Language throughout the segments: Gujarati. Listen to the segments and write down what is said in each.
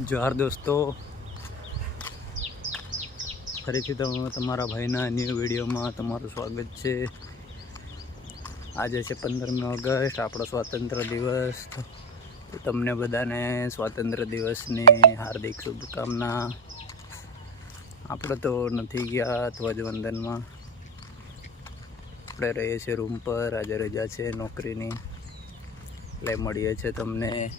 જોહાર દોસ્તો. ફરીથી તમે તમારા ભાઈના ન્યૂ વિડીયોમાં તમારું સ્વાગત છે. આજે છે પંદરમી ઓગસ્ટ, આપણો સ્વાતંત્ર્ય દિવસ. તો તમને બધાને સ્વાતંત્ર્ય દિવસની હાર્દિક શુભકામના. આપણે તો નથી ગયા ધ્વજવંદનમાં. આપણે રહીએ છીએ રૂમ પર, આજે રજા છે નોકરીની. એટલે મળીએ છીએ તમને.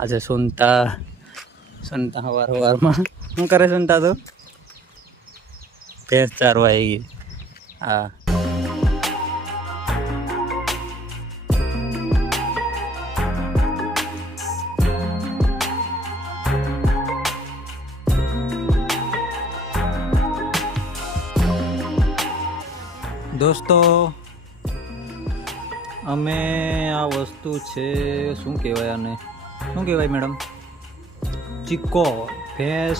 આજે સુનતા સુનતા સવાર સવારમાં શું કરે સુનતા તો? ભેંસ ચારવા આવી ગઈ. હા. દોસ્તો, અમે આ વસ્તુ છે, શું કહેવાય આને? શું કહેવાય મેડમ? ચીકો ભેંસ.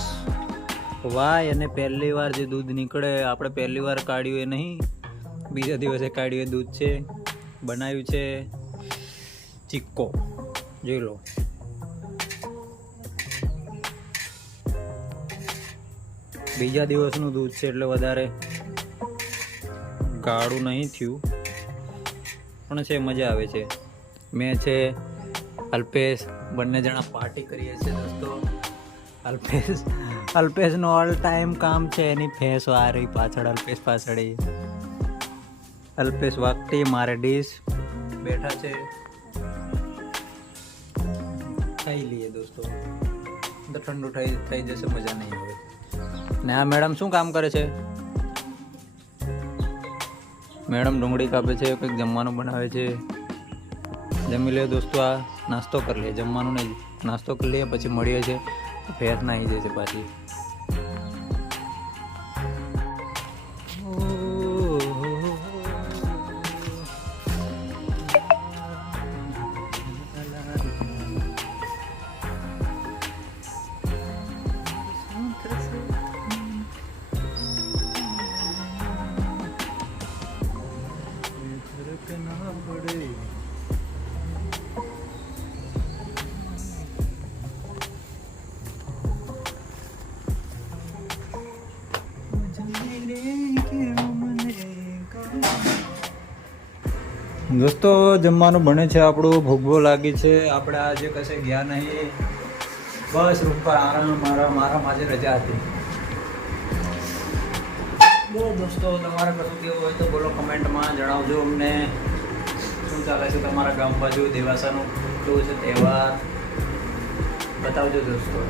વાય અને પહેલી વાર જે દૂધ નીકળે, આપણે પહેલી વાર કાઢ્યું એ નહીં. બીજા દિવસે કાઢ્યું એ દૂધ છે. બનાવ્યું છે ચીક્કો. જોઈ લો. બીજા દિવસનું દૂધ છે એટલે વધારે ગાળું નહીં થયું. પણ છે, મજા આવે છે. મેં છે અલ્પેશ, બંને જણા પાર્ટી કરીએ છીએ દોસ્તો. અલ્પેશ, અલ્પેશનો ઓલ ટાઈમ કામ છે, એની ફેસ વારી પાછળ, અલ્પેશ પાછળ. અલ્પેશ વાગતી, મારે ડીશ બેઠા છે. ખાઈ લઈએ દોસ્તો. તો ઠંડુ થઈ થઈ જશે, મજા નહીં આવે. ને આ મેડમ શું કામ કરે છે? મેડમ ડુંગળી કાપે છે, કંઈક જમવાનું બનાવે છે. જમી લે દોસ્તો, આ નાસ્તો કરી લે. જમવાનું નહીં, નાસ્તો કરી લઈએ પછી મળીએ છે ભેંસ નાહી છે પાછી. દોસ્તો, જમવાનું બને છે આપણું ભૂગવો લાગી છે. આપણે આજે કશે ગયા નહીં. બસ રૂમ પર આરામ, મારા મારા આજે રજા હતી. બહુ દોસ્તો, તમારે કશું કેવું હોય તો બોલો કમેન્ટમાં જણાવજો અમને. શું ચાલે છે તમારા ગામ બાજુ, દેવાસાનું કેવું છે તહેવાર? બતાવજો દોસ્તો.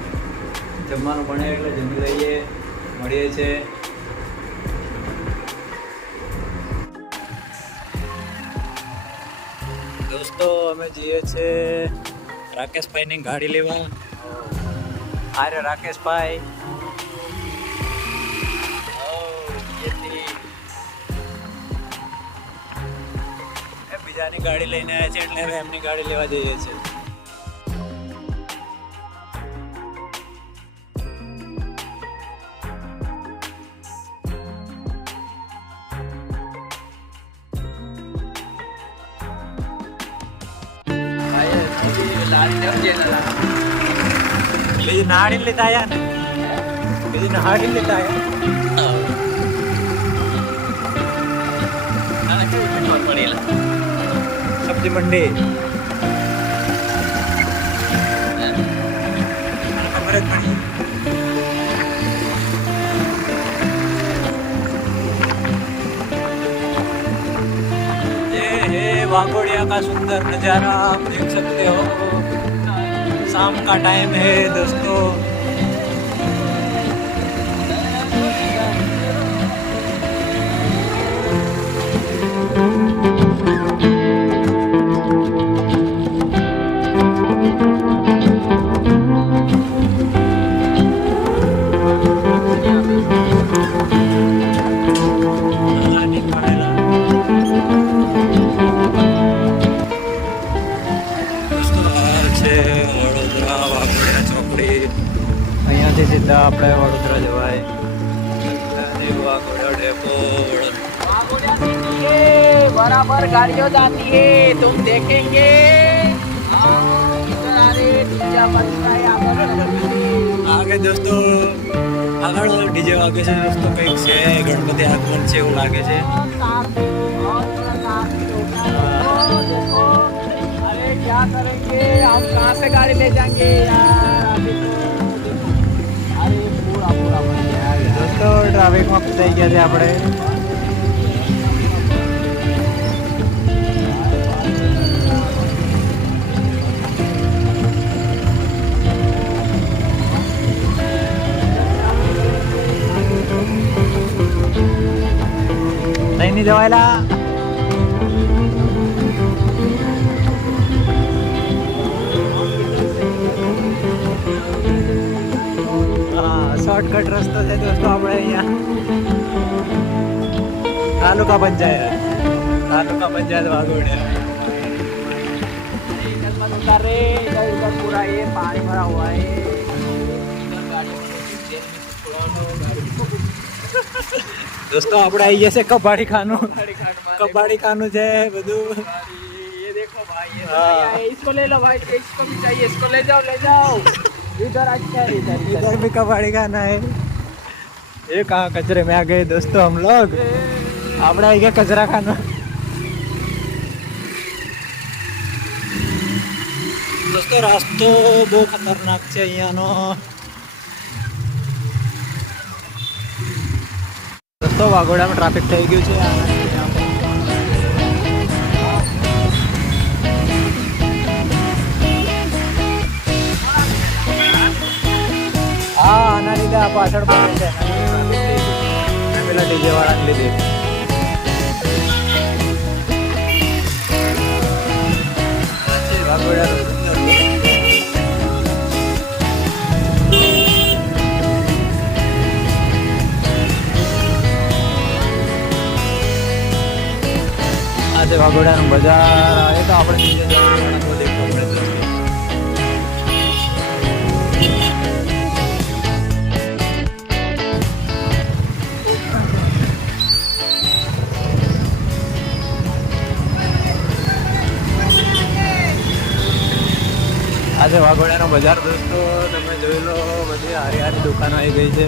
જમવાનું બને એટલે જમી લઈએ, મળીએ છીએ. દોસ્તો અમે જઈએ છીએ રાકેશભાઈની ગાડી લેવા. અરે રાકેશભાઈ. બીજાની ગાડી લઈને આવ્યા છે એટલે હવે એમની ગાડી લેવા જઈએ છીએ. બીજી નાડી લેતા આયા ને બીજી નાડી લેતા આયા સબ્જી મંડી ખબર જ પડી ये है वाघोड़िया का सुंदर नज़ारा आप देख सकते हो शाम का टाइम है दोस्तों સીધા આપણે વડોદરા જવાય વાઘોડા ડેપો बराबर गाड़ियों जाती है तुम देखेंगे हाँ, इधर आ रहे नीचा बनता है आप આગે દોસ્તો આગળ ડીજે વાગે છે દોસ્તો કંઈક છે ગણપતિ આગમન છે એવું લાગે છે अरे क्या करेंगे हम कहाँ से गाड़ी ले जाएंगे यार તો ટ્રાફિકમાં ફસાઈ ગયા છે આપણે. નહીં જવાયેલા. શોર્ટકટ રસ્તો છે દોસ્તો આપણે અહીંયા તાલુકા પંચાયત તાલુકા પંચાયત વાઘોડિયા इधर मत उतर रे इधर इधर पूरा ये पानी भरा हुआ है इधर गाड़ी तेल में से छोड़ा लो गाड़ी को દોસ્તો આપણે આવી ગયા છે કબાડી ખાનું गाड़ी घाट मारे કબાડી ખાનું છે બધું गाड़ी ये देखो भाई ये हाँ। भैया है, इसको ले लो भाई इसको भी चाहिए इसको ले जाओ ले जाओ इधर अच्छा है इधर इधर इधर भी कबाड़ी खाना है ये कहाँ कचरे में आ गए दोस्तों हम लोग આપણે આવી ગયા કચરા ખાના દોસ્તો રાસ્તો બહુ ખતરનાક છે અહીંયાનો દોસ્તો વાઘોડામાં ટ્રાફિક થઈ ગયું છે હા, આના લીધે આ પાછળ પડે છે મેં પેલા ડીજે વાળાને લીધે look. છે વાઘોડાનું બજાર આવે તો આપણે બજાર દોસ્તો, તમે જોઈ લો, બધી હારી હારી દુકાનો આવી ગઈ છે.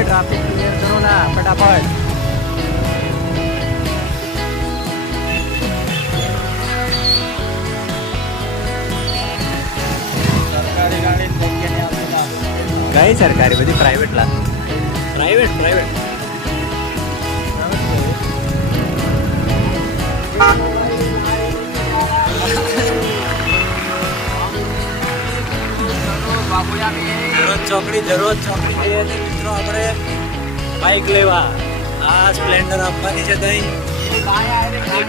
ટ્રાફિક ક્લિયર કરો ના, ફટાફટ. કઈ સરકારી બધી પ્રાઇવેટ લા? પ્રાઇવેટ પ્રાઇવેટ દરરોજ ચોકડી દરરોજ ચોકડી જઈએ આપણે બાઇક લેવા. આ સ્પ્લેન્ડર આપવાની છે દહીં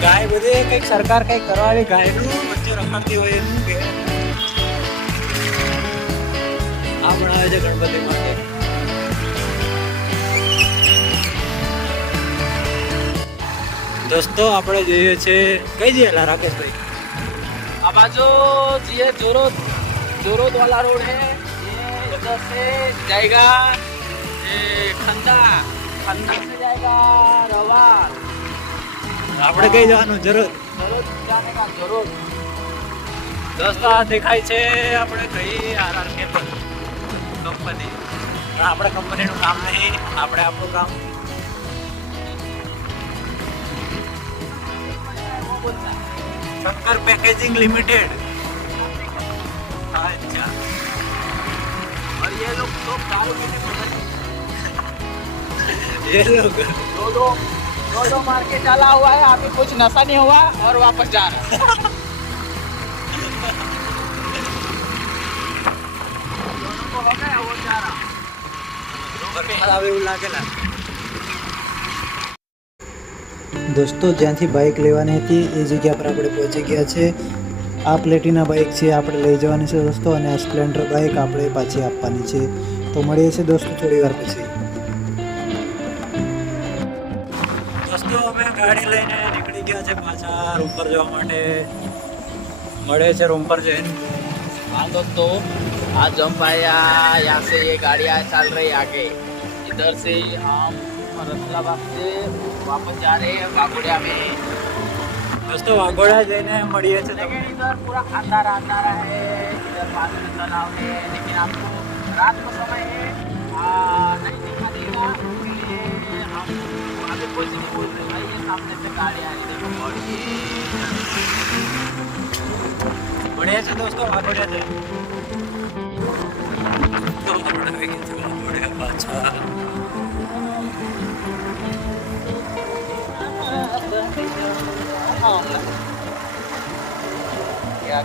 ગાય બધી કંઈક સરકાર કંઈક ગાય ગાયનું વચ્ચે રખડતી હોય કે આ બનાવે છે ગણપતિ માટે દોસ્તો આપણે જઈએ છીએ કઈ જઈએ લા રાકેશભાઈ अब जो ये जोरो जोरोद वाला रोड है ये इधर से जाएगा ये खंडा खंडा से जाएगा रवार આપણે કઈ જવાનું જરૂર जोरोद जाने का जोरोद દોસ્તો આ દેખાય છે આપણે કઈ આરઆર કેબલ કંપની પણ આપણે કંપનીનું કામ નહીં આપણે આપણું કામ वो बोलता है શંકર પેકેજિંગ લિમિટેડ અચ્છા और ये लोग तो दारू पीने को ये लोग दो दो दो दो मार के चला हुआ है अभी कुछ नशा नहीं हुआ और वापस जा रहा है દોસ્તો, જ્યાંથી બાઇક લેવાની હતી, એ જગ્યા પર આપણે પહોંચી ગયા છે. આ પ્લેટીના બાઇક છે, આપણે લઈ જવાની છે દોસ્તો, અને આ સ્પ્લેન્ડર બાઇક આપણે પાછી આપવાની છે. તો મળીએ છીએ દોસ્તો થોડી વાર પછી. દોસ્તો, અમે ગાડી લઈને નીકળી ગયા છે પાછા રૂમ પર જવા માટે. મળે છે રૂમ પર જઈને. હા દોસ્તો. आज हम आया यहाँ से ये गाड़ियाँ चल रही आगे इधर से हम रतलाबाद से वापस जा रहे हैं बागुड़िया में દોસ્તો વાઘોડા જઈને મળીએ છીએ लेकिन इधर पूरा अंधारा अंधारा है इधर पानी में तालाब है लेकिन आपको रात का समय है आ, नहीं दिखा देगा इसलिए हम आगे कुछ नहीं बोल रहे भाई ये सामने से गाड़ी आ रही देखो बढ़िया से दोस्तों आप बढ़िया थे तो बढ़िया तुम तो बढ़िया बादशाह। क्या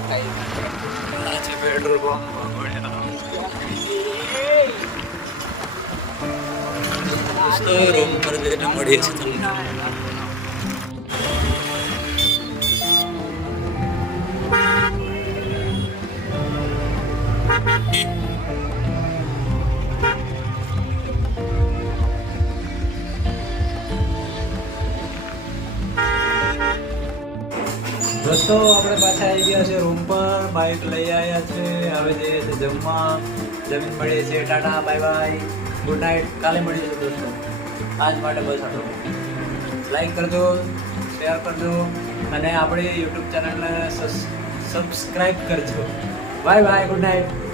आज पेट्रोल पंप बढ़िया। दोस्तों रूम पर देना बढ़िया से तुमने દોસ્તો, આપણે પાછા આવી ગયા છે રૂમ પર. બાઇક લઈ આવ્યા છે. હવે જઈએ છે જમવા. જમીન મળીએ છીએ. Tata bye bye good night કાલે મળીએ છીએ દોસ્તો. આજ માટે બસ હતો લાઈક કરજો શેર કરજો, અને આપણી યુટ્યુબ ચેનલને સબસ્ક્રાઈબ કરજો. By bye good night